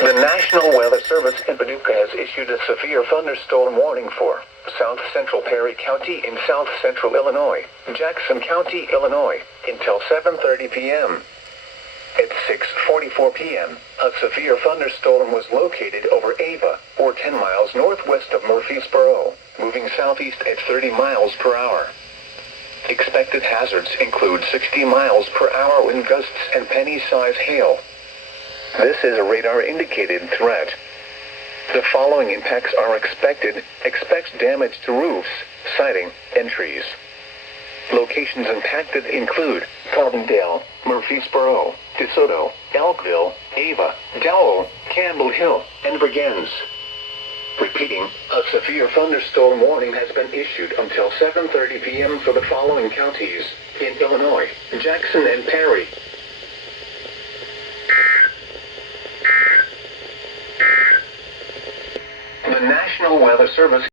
The National Weather Service in Paducah has issued a severe thunderstorm warning for South Central Perry County in South Central Illinois, Jackson County, Illinois, until 7:30 p.m. At 6:44 p.m., a severe thunderstorm was located over Ava, or 10 miles northwest of Murfreesboro, moving southeast at 30 miles per hour. Expected hazards include 60 miles per hour wind gusts and penny-size hail. This is a radar-indicated threat. The following impacts are expected. Expect damage to roofs, siding, and trees. Locations impacted include Carbondale, Murfreesboro, DeSoto, Elkville, Ava, Dowell, Campbell Hill, and Bregenz. Repeating, a severe thunderstorm warning has been issued until 7:30 p.m. for the following counties in Illinois: Jackson and Perry. The National Weather Service